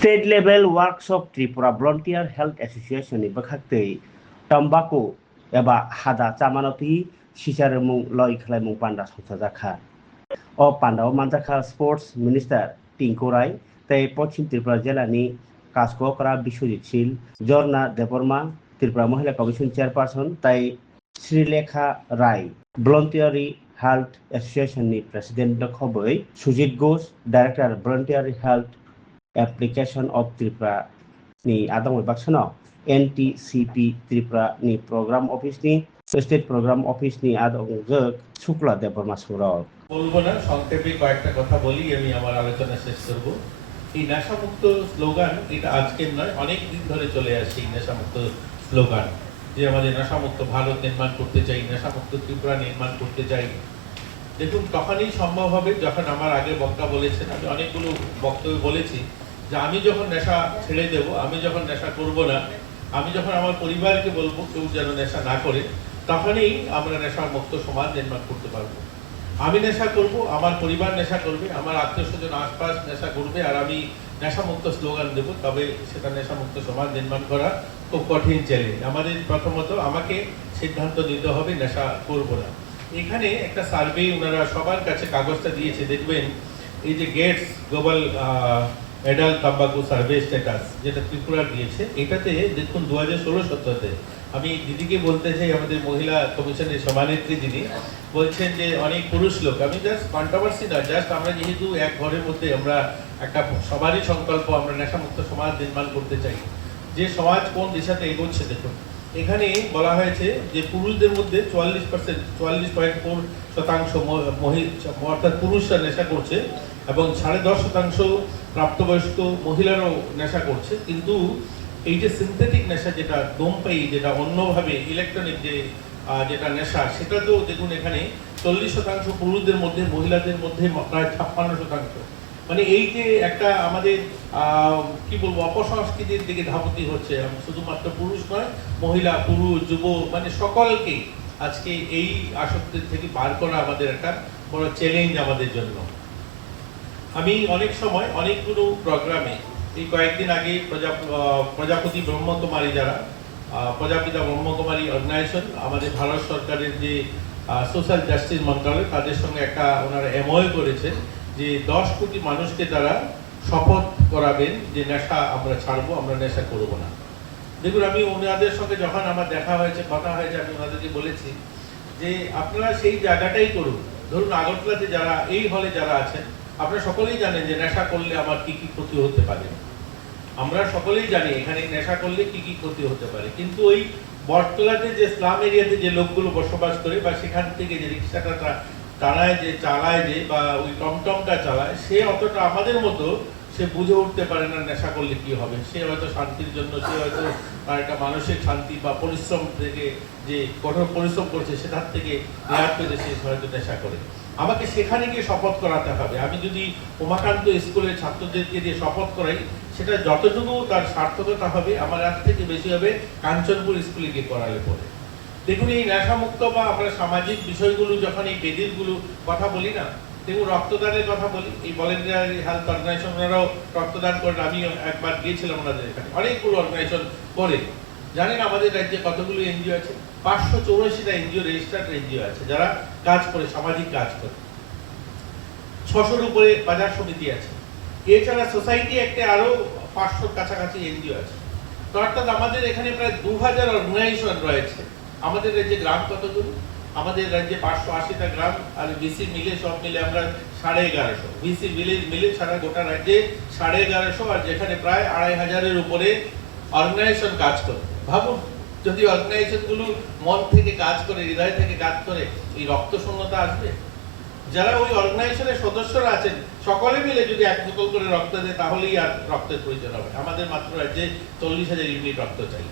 State level workshop Tripura Volunteer Health Association ni bakhaktei tambako eba hada chamanoti sisaremung loi khlaimung panda songsajakha o pandao manjakha sports minister Tinku Rai tei Pochim Tripura jilani Kaskokra Biswajit Sil Jorna Deborma Tripura Mahila Commission chairperson tei Srilekha Rai Voluntary Health Association ni president dokhobai Sujit Ghosh director Voluntary Health Application of Tripura ni adang baksono NTCP Tripura ni program office ni state program office ni adang jek Shukla Deborma Surol বলবো না, সংক্ষেপে কয়েকটা কথা বলি, আমি আমার আলোচনা শেষ করব। এই নেশামুক্ত স্লোগান এটা আজকের নয়, অনেক দিন ধরে চলে আসছে এই নেশামুক্ত স্লোগান, যে আমাদের নেশামুক্ত ভারত নির্মাণ করতে চাই, নেশামুক্ত ত্রিপুরা নির্মাণ করতে চাই। দেখুন, তখনই সম্ভব হবে যখন আমার আগে বক্তা বলেছেন, আমি অনেকগুলো বক্তব্য বলেছি যে আমি যখন নেশা ছেড়ে দেব, আমি যখন নেশা করব না, আমি যখন আমার পরিবারকে বলবো কেউ যেন নেশা না করে, তখনই আমরা নেশামুক্ত সমাজ নির্মাণ করতে পারবো। আমি নেশা করব, আমার পরিবার নেশা করবে, আমার আত্মীয় স্বজন আশপাশ নেশা করবে, আর আমি নেশামুক্ত স্লোগান দেব, তবে সেটা নেশামুক্ত সমাজ নির্মাণ করা খুব কঠিন চ্যালেঞ্জ। আমাদের প্রথমত আমাকে সিদ্ধান্ত নিতে হবে নেশা করব না। এখানে একটা সার্ভে ওনারা সবার কাছে কাগজটা দিয়েছে, দেখবেন এই যে গেটস গ্লোবাল অ্যাডাল্ট তাম্বাকু সার্ভে স্ট্যাটাস যেটা ত্রিপুরা দিয়েছে, এটাতে দেখুন 2016-17-তে আমি দিদিকে বলতে চাই, আমাদের মহিলা কমিশনের সভানেত্রী দিদি বলছেন যে অনেক পুরুষ লোক, আমি জাস্ট কন্ট্রোভার্সি না, জাস্ট আমরা যেহেতু এক ঘরের মধ্যে আমরা একটা সবারই সংকল্প, আমরা নেশামুক্ত সমাজ নির্মাণ করতে চাই, যে সমাজ কোন দিশাতে এগোচ্ছে। দেখুন এখানে বলা হয়েছে যে পুরুষদের মধ্যে 44.4% অর্থাৎ পুরুষরা নেশা করছে এবং 10.5% প্রাপ্তবয়স্ক মহিলারাও নেশা করছে। কিন্তু এই যে সিনথেটিক নেশা, যেটা দমপাই, যেটা অন্যভাবে ইলেকট্রনিক যেটা নেশা, সেটা তো দেখুন এখানে 40% পুরুষদের মধ্যে, মহিলাদের মধ্যে প্রায় 56%। মানে এই যে একটা আমাদের কি বলবো অপসংস্কৃতির দিকে ধাবতি হচ্ছে, শুধুমাত্র পুরুষ নয়, মহিলা, পুরুষ, যুব, মানে সকলকেই আজকে এই আসক্তির থেকে বার করা আমাদের একটা বড় চ্যালেঞ্জ আমাদের জন্য। আমি অনেক সময় অনেকগুলো প্রোগ্রামে, এই কয়েকদিন আগে প্রজাপতি ব্রহ্মকুমারী, যারা প্রজাপিতা ব্রহ্মকুমারী অর্গানাইজেশন, আমাদের ভারত সরকারের যে সোশ্যাল জাস্টিস মন্ত্রণালয়, তাদের সঙ্গে একটা ওনারা এমওইউ করেছেন যে 10 কোটি মানুষকে তারা শপথ করাবেন যে নেশা আমরা ছাড়বো, আমরা নেশা করবো না। দেখুন, আমি ওনাদের সঙ্গে যখন আমার দেখা হয়েছে, কথা হয়েছে, আমি ওনাদেরকে বলেছি যে আপনারা সেই জায়গাটাই করুন। ধরুন আগরতলাতে যারা এই হলে যারা আছেন, আপনারা সকলেই জানেন যে নেশা করলে আমার কি কি ক্ষতি হতে পারে। আমরা সকলেই জানি এখানে নেশা করলে কি কি ক্ষতি হতে পারে, কিন্তু ওই বটতলাতে যে স্লাম এরিয়াতে যে লোকগুলো বসবাস করে, বা সেখান থেকে যে রিক্সাটা টানায়, যে চালায়, যে বা ওই টমটমটা চালায়, সে অতটা আমাদের মতো সে বুঝে উঠতে পারে না নেশা করলে কি হবে। সে হয়তো শান্তির জন্য, সে হয়তো তার একটা মানসিক শান্তি বা পরিশ্রম থেকে, যে কঠোর পরিশ্রম করছে সেটার থেকে রেহাত পেতে সে হয়তো নেশা করে। আমাকে সেখানে গিয়ে শপথ করাতে হবে। আমি যদি উমাকান্ত স্কুলের ছাত্রদেরকে দিয়ে শপথ করাই, সেটা যতটুকু তার সার্থকতা হবে আমার এর থেকে বেশি হবে কাঞ্চনপুর স্কুলে গিয়ে করালে পরে। দেখুন, এই নেশামুক্ত বা আমরা সামাজিক বিষয়গুলো যখন এই বেদিরগুলো কথা বলি না, দেখুন রক্তদানের কথা বলি, এই ভলেন্টারি হেলথ অর্গানাইজেশনরাও রক্তদান করেন। আমি একবার গিয়েছিলাম ওনাদের এখানে, অনেকগুলো অর্গানাইজেশন করে। জানেন আমাদের রাজ্যে কতগুলো এনজিও আছে? 584টা এনজিও, রেজিস্টার্ড এনজিও আছে যারা কাজ করে, সামাজিক কাজ করে। 600-র উপরে বাজার সমিতি আছে। এছাড়া সোসাইটি একটা আরো 500 কাছাকাছি এনজিও আছে। তো অর্থাৎ আমাদের এখানে প্রায় 2000 অর্গানাইজেশন রয়েছে। আমাদের রাজ্যে গ্রাম কতগুলো? আমাদের রাজ্যে 580টা গ্রাম, আর বিসি মিলে সব মিলে আমরা 1150। বিসি মিলে সারা গোটা রাজ্যে 1150, আর যেখানে প্রায় 2500-এর উপরে অর্গানাইজেশন কাজ করে। ভাবুন, যদি অর্গানাইজেশন গুলো মন থেকে কাজ করে, হৃদয় থেকে কাজ করে, এই রক্ত শূন্যতা আসবে? যারা ওই অর্গানাইজেশনের সদস্যরা আছেন, সকলে মিলে যদি 1 বোতল করে রক্ত দেয়, তাহলেই আর রক্তের প্রয়োজন হবে। আমাদের মাত্র রাজ্যে 40,000 ইউনিট রক্ত চাই।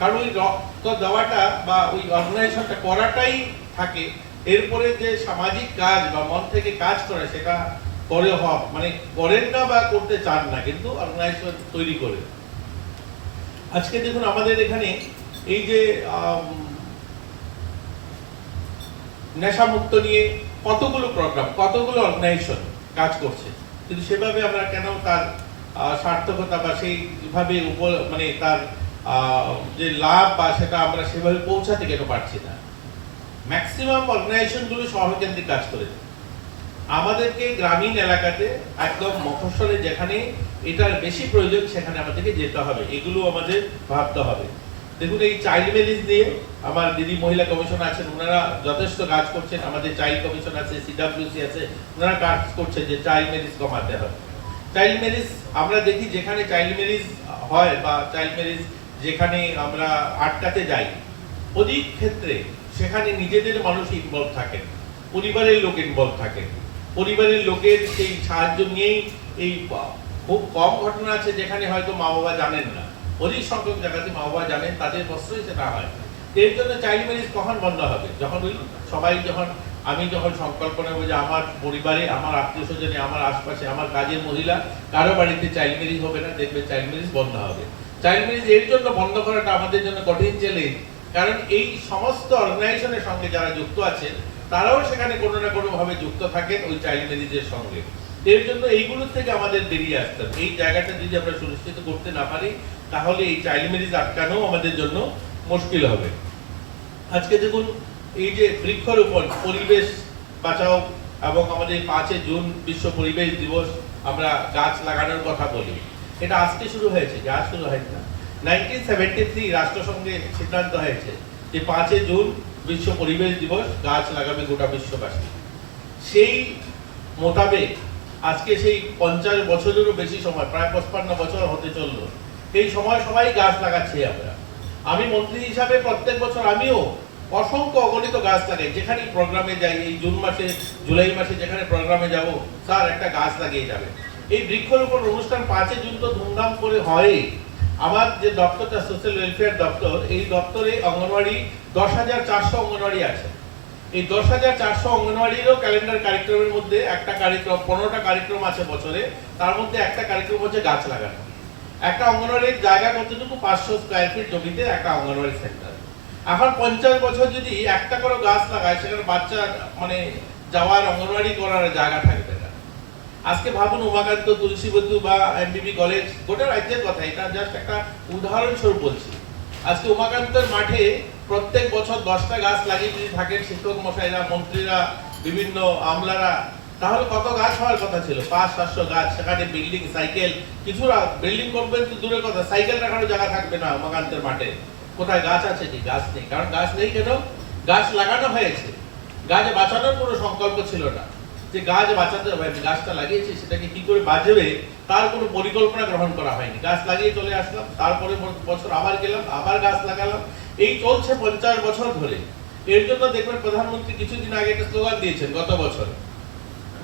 কারণ ওই রক্ত দেওয়াটা বা ওই অর্গানাইজেশনটা করাটাই থাকে, এরপরে যে সামাজিক কাজ বা মন থেকে কাজ করে সেটা করে মানে করেন না বা করতে চান না, কিন্তু অর্গানাইজেশন তৈরি করে। আজকে দেখুন আমাদের এখানে এই যে নেশামুক্ত নিয়ে কতগুলো প্রোগ্রাম, কতগুলো অর্গানাইজেশন কাজ করছে, কিন্তু সেভাবে আমরা কেন তার সার্থকতা বা সেইভাবে মানে তার যে লাভ বা সেটা আমরা সেভাবে পৌঁছাতে কেন পারছি না। ম্যাক্সিমাম অর্গানাইজেশনগুলো শহরকেন্দ্রিক কাজ করে, আমাদেরকে গ্রামীণ এলাকাতে একদম মফস্বলে যেখানে এটার বেশি প্রয়োজন সেখানে আমাদেরকে যেতে হবে, এগুলো আমাদের ভাবতে হবে। দেখুন এই চাইল্ড ম্যারেজ নিয়ে আমার দিদি মহিলা কমিশন আছেন, ওনারা যথেষ্ট কাজ করছেন। আমাদের চাইল্ড কমিশন আছে, সিডব্লিউসি আছে, ওনারা কাজ করছেন যে চাইল্ড ম্যারেজ কমাতে হবে। চাইল্ড ম্যারেজ আমরা দেখি যেখানে চাইল্ড ম্যারেজ হয় বা চাইল্ড ম্যারেজ যেখানে আমরা আটকাতে যাই, অধিক ক্ষেত্রে সেখানে নিজেদের মানুষ ইনভলভ থাকেন, পরিবারের লোক ইনভলভ থাকেন। পরিবারের লোকের সেই সাহায্য নিয়েই এই খুব কম ঘটনা আছে যেখানে হয়তো মা বাবা জানেন না, অধিক সংখ্যক জায়গাতে মা বাবা জানেন, তাদের প্রশ্রয় সেটা হয়। এর জন্য চাইল্ড ম্যারেজ কখন বন্ধ হবে? যখন ওই সবাই আমি যখন সংকল্প নেব যে আমার পরিবারে, আমার আত্মীয় স্বজনে, আমার আশপাশে, আমার কাজের মহিলা কারো বাড়িতে চাইল্ড ম্যারেজ হবে না, দেখবে চাইল্ড ম্যারেজ বন্ধ হবে। চাইল্ড ম্যারেজ এর জন্য বন্ধ করাটা আমাদের জন্য কঠিন চ্যালেঞ্জ, কারণ এই সমস্ত অর্গানাইজেশনের সঙ্গে যারা যুক্ত আছেন তারাও সেখানে কোনো না কোনো ভাবে যুক্ত থাকেন ওই চাইল্ড ম্যারেজের সঙ্গে। এর জন্য এইগুলো থেকে আমাদের বেরিয়ে আসতে হবে। এই জায়গাটা যদি আমরা সুনিশ্চিত করতে না পারি তাহলে এই চাইল্ড ম্যারেজ আটকানো আমাদের জন্য মুশকিল হবে। আজকে দেখুন এই যে বৃক্ষরোপণ, পরিবেশ বাঁচাও, এবং আমাদের 5 জুন বিশ্ব পরিবেশ দিবস, আমরা গাছ লাগানোর কথা বলি, এটা আজকে শুরু হয়েছে, গাছ শুরু হয়েছে না। 1973 রাষ্ট্রসংঘে সিদ্ধান্ত হয়েছে যে 5 জুন বিশ্ব পরিবেশ দিবস, গাছ লাগাবে গোটা বিশ্ববাসী। সেই মোতাবেক আজকে সেই 50 বছরেরও বেশি সময়, প্রায় 55 বছর হতে চললো, এই সময় সবাই গাছ লাগাচ্ছি আমরা। আমি মন্ত্রী হিসাবে প্রত্যেক বছর আমিও অসংখ্য অগণিত গাছ লাগাই, যেখানে প্রোগ্রামে যাই, এই জুন মাসে, জুলাই মাসে যেখানে প্রোগ্রামে যাব, স্যার একটা গাছ লাগিয়ে যাবে। এই বৃক্ষরোপণ অনুষ্ঠান 5 জুন তো ধুমধাম করে হয়। আমার যে দপ্তরটা সোশ্যাল ওয়েলফেয়ার দপ্তর, এই দপ্তরে অঙ্গনওয়াড়ি 10,400 অঙ্গনওয়াড়ি আছে। এই 10,400 অঙ্গনওয়াড়িরও ক্যালেন্ডার কার্যক্রমের মধ্যে একটা কার্যক্রম, 15টা কার্যক্রম আছে বছরে, তার মধ্যে একটা কার্যক্রম হচ্ছে গাছ লাগানো। একটা অঙ্গনওয়াড়ির জায়গা কতটুকু? 500 স্কয়ার ফিট জমিতে একটা অঙ্গনওয়াড়ি সেন্টার। এখন 50 বছর যদি একটা করে গাছ লাগায়, সেখানে বাচ্চা মানে যাওয়ার, অঙ্গনওয়াড়ি করার জায়গা থাকবে না। আজকে ভাবুন উমাকান্ত, তুলসীবতী বা এমবিবি কলেজ, গোটা রাজ্যের কথা, এটা জাস্ট একটা উদাহরণস্বরূপ বলছি। আজকে উমাকান্তের মাঠে প্রত্যেক বছর 10টা গাছ লাগিয়ে যদি থাকেন শিক্ষক মশাইরা, মন্ত্রীরা, বিভিন্ন আমলারা, তাহলে কত গাছ হওয়ার কথা ছিল? 500-700 গাছ। সেখানে বিল্ডিং, সাইকেল, কিছুটা বিল্ডিং করবেন তো দূরের কথা, সাইকেল রাখারও জায়গা থাকবে না উমাকান্তের মাঠে। কোথায় গাছ আছে? কি গাছ নেই। কারণ গাছ নেই কেন? গাছ লাগানো হয়েছে, গাছ বাঁচানোর কোনো সংকল্প ছিল না যে গাছ বাঁচাতে হবে। গাছটা লাগিয়েছি, সেটাকে কি করে বাঁচবে তার কোনো পরিকল্পনা গ্রহণ করা হয়নি। গাছ লাগিয়ে চলে আসলাম, তারপরে বছর আবার গেলাম, আবার গাছ লাগালাম, এই চলছে 50 বছর ধরে। এর জন্য দেখবেন প্রধানমন্ত্রী কিছুদিন আগে একটা স্লোগান দিয়েছেন, গত বছর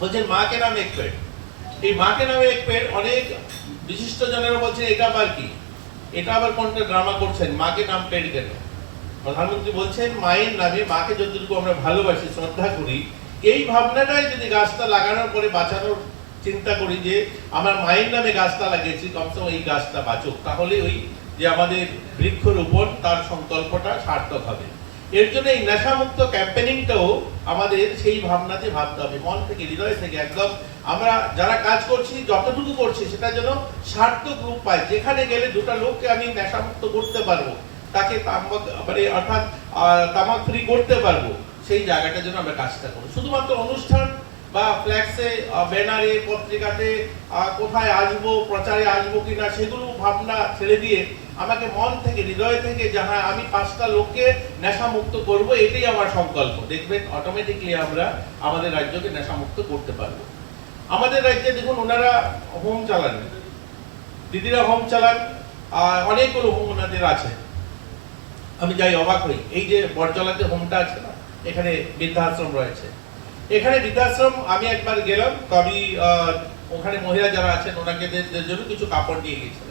বলছেন মা কে নাম এক পেড়। এই মা কে নামে এক পেড়, অনেক বিশিষ্ট জনেরা বলছেন এটা আবার কি, এটা আবার কোনটা ড্রামা করছেন, মা কে নাম পেড় কেন? প্রধানমন্ত্রী বলছেন মায়ের নামে, মাকে যতটুকু আমরা ভালোবাসি, শ্রদ্ধা করি, এই ভাবনাটাই যদি গাছটা লাগানোর পরে বাঁচানোর চিন্তা করি যে আমার মায়ের নামে গাছটা লাগিয়েছি, কমসে কম এই গাছটা বাঁচুক, তাহলে ওই যে আমাদের বৃক্ষরোপণ তার সংকল্পটা সার্থক হবে। এর জন্য এই নেশামুক্ত ক্যাম্পেনিংটাও আমাদের সেই ভাবনাতে ভাবতে হবে, মন থেকে, হৃদয় থেকে, একদম আমরা যারা কাজ করছি, যতটুকু করছি সেটা যেন সার্থক রূপ পায়। যেখানে গেলে দুটা লোককে আমি নেশামুক্ত করতে পারবো, তাকে মানে অর্থাৎ তামাক ফ্রি করতে পারবো, সেই জায়গাটা যেন আমরা কাজটা করি। শুধুমাত্র অনুষ্ঠান বা ফ্ল্যাক্সে, ব্যানারে, পত্রিকাতে কোথায় আসবো, প্রচারে আসবো কিনা, সেগুলো ভাবনা ছেড়ে দিয়ে আমাকে মন থেকে, হৃদয় থেকে, যাহা আমি 5টা লোককে নেশামুক্ত করব, এটাই আমার সংকল্প। দেখবেন অটোমেটিকলি আমরা আমাদের রাজ্যকে নেশামুক্ত করতে পারবো। আমাদের রাজ্যে দেখুন ওনারা হোম চালান, দিদিরা হোম চালান, অনেকগুলো হোম ওনাদের আছে। আমি যাই অবাক হই, এই যে বরজলাতে হোমটা আছে না, এখানে বৃদ্ধাশ্রম রয়েছে। এখানে বৃদ্ধাশ্রম আমি একবার গেলাম, তো আমি ওখানে মহিলা যারা আছেন ওনাকে জন্য কিছু কাপড় নিয়ে গেছিলাম।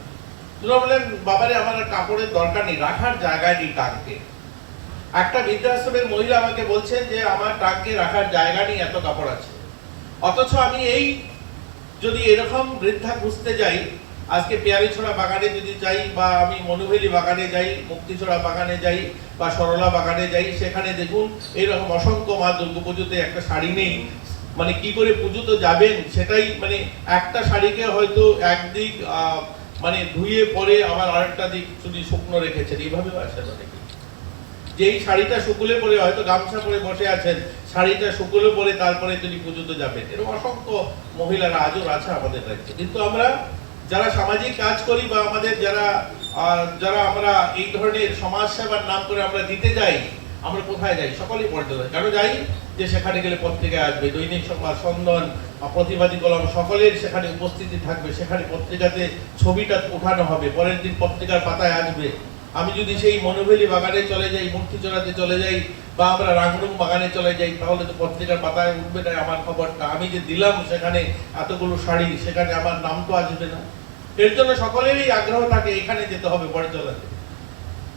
ওরা বললেন বাবারে আমার কাপড়ের দরকার নেই, রাখার জায়গায় নেই টাঙ্কে। একটা বৃদ্ধাশ্রমের মহিলা আমাকে বলছেন যে আমার টাঙ্কে রাখার জায়গা নেই, এত কাপড় আছে। অথচ আমি এই যদি এরকম বৃদ্ধা খুঁজতে যাই, আজকে পেয়ারিছড়া বাগানে যদি যাই, বা আমি মনুভেলি বাগানে যাই, মুক্তিছড়া বাগানে যাই, বা সরলা বাগানে যাই, সেখানে দেখুন এরকম অসংখ্য মা দুর্গাপুজোতে একটা শাড়ি নেই, মানে কি করে পুজোতে যাবেন সেটাই, মানে একটা শাড়িকে হয়তো একদিক মানে ধুয়ে পরে আবার আরেকটা দিক যদি শুকনো রেখেছেন, এইভাবেও আসেন অনেকে। যেই শাড়িটা শুকুলে পরে, হয়তো গামছা পরে বসে আছেন, শাড়িটা শুকুলে পরে তারপরে তিনি পুজোতে যাবেন, এরকম অসংখ্য মহিলারা আজও আছে আমাদের রাজ্যে। কিন্তু আমরা যারা সামাজিক কাজ করি বা আমাদের যারা যারা আমরা এই ধরনের সমাজ সেবার নাম করে আমরা দিতে যাই, আমরা কোথায় যাই? সকলেই পর্যটন। কেন যাই? যে সেখানে গেলে পত্রিকায় আসবে, দৈনিক সংবাদ, স্পন্দন, প্রতিবাদী কলম, সকলের সেখানে উপস্থিতি থাকবে, সেখানে পত্রিকাতে ছবিটা ওঠানো হবে, পরের দিন পত্রিকার পাতায় আসবে। আমি যদি সেই মনোভেলি বাগানে চলে যাই, মূর্তিচড়াতে চলে যাই, বা আমরা রাংরুং বাগানে চলে যাই, তাহলে তো পত্রিকার পাতায় উঠবে না আমার খবরটা। আমি যে দিলাম সেখানে এতগুলো শাড়ি, সেখানে আমার নাম তো আসবে না। এর জন্য সকলেরই আগ্রহ থাকে এখানে যেতে হবে, বড়জলাতে।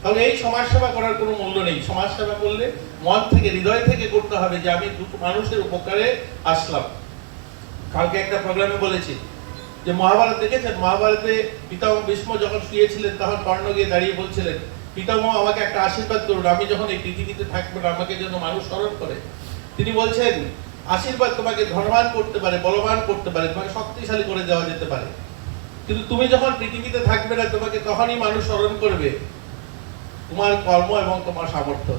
তাহলে এই সমাজ সেবা করার কোনো মূল্য নেই। সমাজ সেবা করলে মন থেকে, হৃদয় থেকে করতে হবে, যে আমি দুটো মানুষের উপকারে আসলাম। কালকে একটা প্রোগ্রামে বলেছি যে মহাভারত দেখেছেন, মহাভারতে পিতামহ ভীষ্ম যখন শুয়েছিলেন তখন কর্ণ গিয়ে দাঁড়িয়ে বলছিলেন, পিতামহ আমাকে একটা আশীর্বাদ করুন, আমি যখন এই পৃথিবীতে থাকবো না আমাকে যেন মানুষ স্মরণ করে। তিনি বলছেন, আশীর্বাদ তোমাকে ধনবান করতে পারে, বলবান করতে পারে, তোমাকে শক্তিশালী করে দেওয়া যেতে পারে, কিন্তু তুমি যখন পৃথিবীতে থাকবে না তোমাকে তখনই মানুষ স্মরণ করবে তোমার কর্ম এবং তোমার সামর্থ্য।